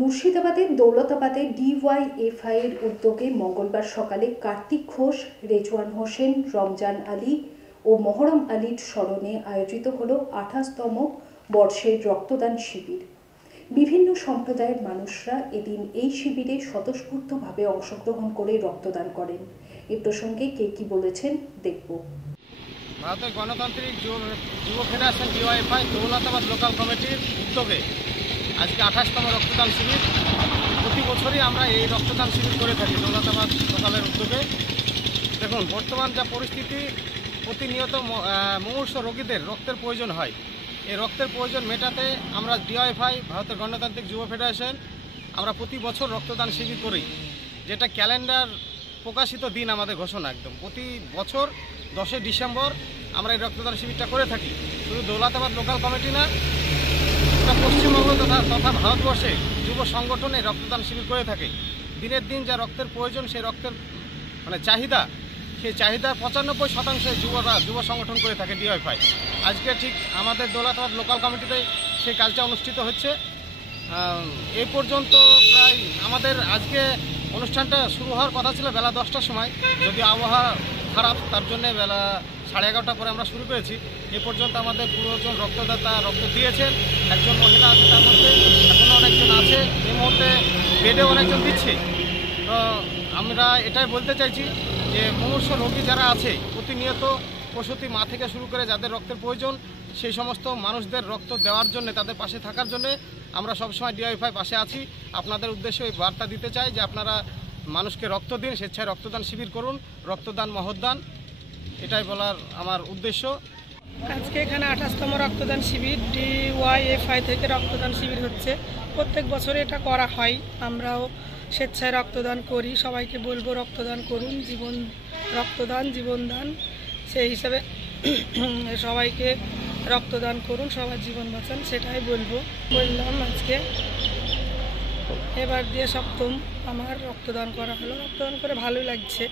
মুর্শিদাবাদের দৌলতাবাদে ডিওয়াইএফআই এর উদ্যোগে মঙ্গলবার সকালে কার্তিক ঘোষ, রেজওয়ান হোসেন, রমজান আলী ও মহরম আলীর স্মরণে আয়োজিত হল 28তম বর্ষের রক্তদান শিবির। বিভিন্ন সম্প্রদায়ের মানুষরা এদিন এই শিবিরে স্বতঃস্ফূর্তভাবে অংশগ্রহণ করে রক্তদান করেন। এ প্রসঙ্গে কে কি বলেছেন দেখব। ভারতের গণতান্ত্রিক যুব ফেডারেশন ডিওয়াইএফআই দৌলতাবাদ লোকাল কমিটির উদ্যোগে আজকে 28তম রক্তদান শিবির। প্রতি বছরই আমরা এই রক্তদান শিবির করে থাকি দৌলতাবাদ লোকালের উদ্যোগে। দেখুন, বর্তমান যা পরিস্থিতি, প্রতিনিয়ত মুমূর্ষ রোগীদের রক্তের প্রয়োজন হয়। এই রক্তের প্রয়োজন মেটাতে আমরা ডিওয়াইএফআই ভারতের গণতান্ত্রিক যুব ফেডারেশন আমরা প্রতি বছর রক্তদান শিবির করি, যেটা ক্যালেন্ডার প্রকাশিত দিন আমাদের ঘোষণা। একদম প্রতি বছর 10 ডিসেম্বর আমরা এই রক্তদান শিবিরটা করে থাকি। শুধু দৌলতাবাদ লোকাল কমিটি না, পশ্চিমবঙ্গ তথা ভারতবর্ষে যুব সংগঠনে রক্তদান শিবির করে থাকে। দিনের দিন যা রক্তের প্রয়োজন, সেই রক্তের চাহিদা, সেই চাহিদার 95% যুব সংগঠন করে থাকে ডিওয়াইএফআই। আজকে ঠিক আমাদের দৌলতাবাদ লোকাল কমিটিতে সেই কাজটা অনুষ্ঠিত হচ্ছে। এই পর্যন্ত প্রায় আমাদের আজকে অনুষ্ঠানটা শুরু হওয়ার কথা ছিল বেলা 10টার সময়, যদি আবহাওয়া খারাপ তার জন্যে বেলা 11:30 পরে আমরা শুরু করেছি। এ পর্যন্ত আমাদের 15 জন রক্তদাতা রক্ত দিয়েছেন। একজন মহিলা আছে, তার মধ্যে এখনও অনেকজন আছে, এই মুহূর্তে বেডেও অনেকজন দিচ্ছে। তো আমরা এটাই বলতে চাইছি যে মুমূর্ষ রোগী যারা আছে, প্রতিনিয়ত প্রসূতি মা থেকে শুরু করে যাদের রক্তের প্রয়োজন, সেই সমস্ত মানুষদের রক্ত দেওয়ার জন্য, তাদের পাশে থাকার জন্য আমরা সবসময় ডিওয়াইএফআই পাশে আছি। আপনাদের উদ্দেশ্যে এই বার্তা দিতে চাই যে আপনারা মানুষকে রক্ত দিন, স্বেচ্ছায় রক্তদান শিবির করুন, রক্তদান মহৎদান, এটাই বলার আমার উদ্দেশ্য। আজকে এখানে 28তম রক্তদান শিবির ডিওয়াইএফআই থেকে রক্তদান শিবির হচ্ছে। প্রত্যেক বছরে এটা করা হয়, আমরাও স্বেচ্ছায় রক্তদান করি। সবাইকে বলবো রক্তদান করুন, রক্তদান জীবনদান, সেই হিসাবে সবাইকে রক্তদান করুন, সবার জীবন বাঁচান, সেটাই বললাম আজকে। এবার দিয়ে 7ম আমার রক্তদান করা হলো। রক্তদান করে ভালোই লাগছে।